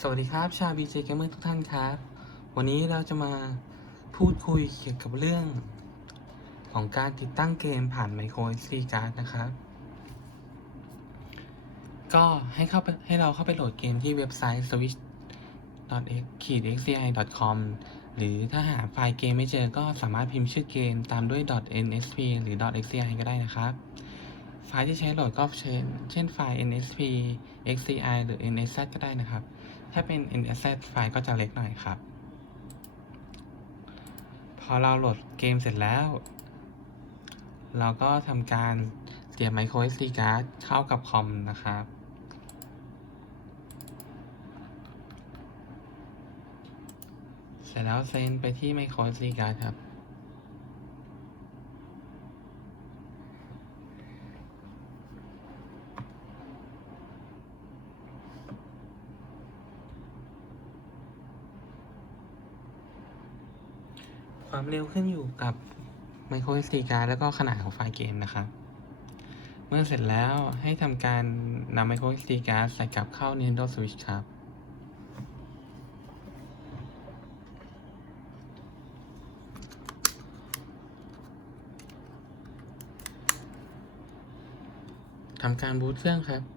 สวัสดีครับชาว BJ Gamer ทุกท่านครับ วันนี้เราจะมาพูดคุยเกี่ยวกับเรื่อง ของการติดตั้งเกมผ่าน Micro SD card นะครับ ก็ให้เข้าไปให้เราเข้าไปโหลดเกมที่เว็บไซต์ switch.x-xci.com หรือถ้าหาไฟล์เกมไม่เจอก็สามารถพิมพ์ชื่อเกมตามด้วย .nsp หรือ .xci ก็ได้นะครับ ไฟล์ที่ใช้โหลดก็เช่นเช่นไฟล์ nsp xci หรือ nsz ก็ได้นะครับ ถ้าเป็น NSS ไฟล์ก็จะเล็กหน่อยครับ พอเราโหลดเกมเสร็จแล้ว เราก็ทำการเสียบ micro SD card เข้ากับคอมนะครับเสร็จแล้วเซนไปที่ micro SD card ครับ ความเร็วขึ้นอยู่กับ micro SD card แล้วก็ขนาดของไฟล์เกมนะครับ เมื่อเสร็จแล้วให้ทำการนำ micro SD card ใส่กลับเข้า Nintendo Switch ครับ ทำการบูตเครื่องครับ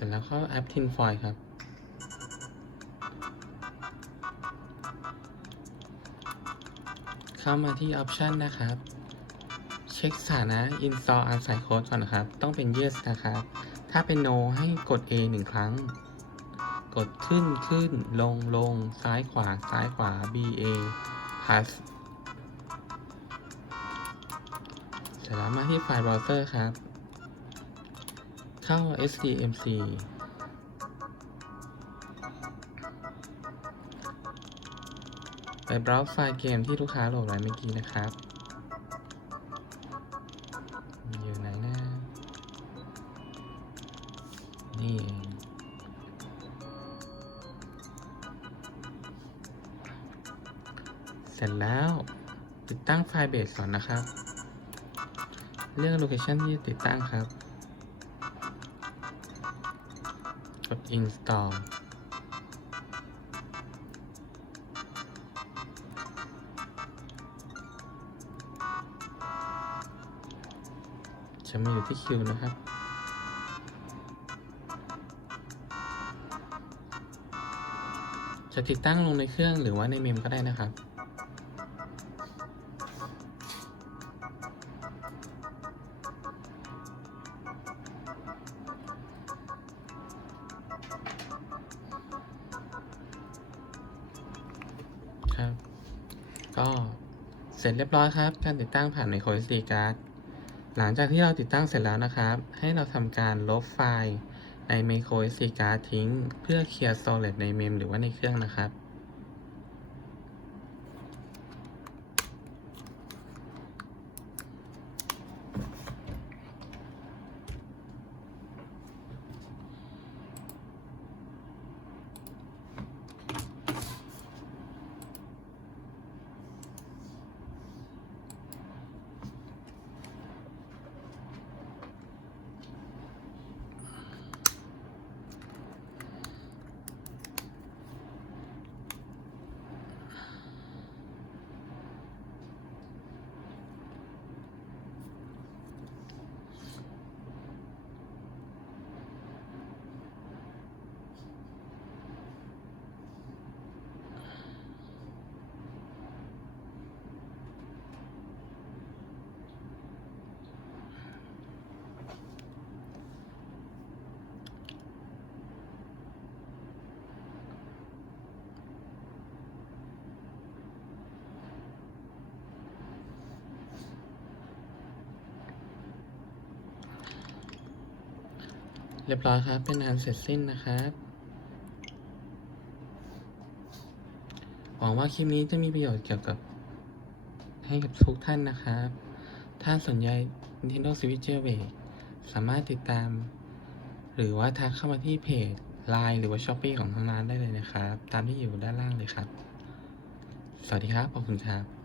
ร็จแล้วเข้าแอป Tinfoil ครับ เข้ามาที่ Option นะครับ เช็คสถานะ Install อันใส่โค้ดก่อนนะครับ ต้องเป็น Yes นะครับ ถ้าเป็น No ให้กด A หนึ่งครั้ง กดขึ้นขึ้นลงลงซ้ายขวาซ้ายขวา B A plus เสร็จแล้วมาที่ไฟล์เบราว์เซอร์ครับ เข้า SDMC ไปเบราว์ไฟล์เกมที่ลูกค้าโหลดไว้เมื่อกี้นะครับอยู่ไหนนะ นี่เองเสร็จแล้วติดตั้งไฟล์เบสก่อนนะครับเลือกโลเคชันที่จะติดตั้งครับ ด install จะมาอยู่ที่คิวนะครับจะติดตั้งลงในเครื่องหรือว่าในเมมก็ได้นะครับ ครับ ก็เสร็จเรียบร้อยครับ การติดตั้งผ่าน micro SD card หลังจากที่เราติดตั้งเสร็จแล้วนะครับ ให้เราทำการลบไฟล์ใน micro SD card ทิ้ง เพื่อเคลียร์ storage ในเมมหรือว่าในเครื่องนะครับ รียบร้อยครับ เป็นงานเสร็จสิ้นนะครับ หวังว่าคลิปนี้จะมีประโยชน์เกี่ยวกับ ให้กับทุกท่านนะครับ ถ้าสนใจ Nintendo Switch Jailbreak สามารถติดตาม หรือว่าทักเข้ามาที่เพจ Line หรือว่า Shopee ของทางร้านได้เลยนะครับ ตามที่อยู่ด้านล่างเลยครับ สวัสดีครับ ขอบคุณครับ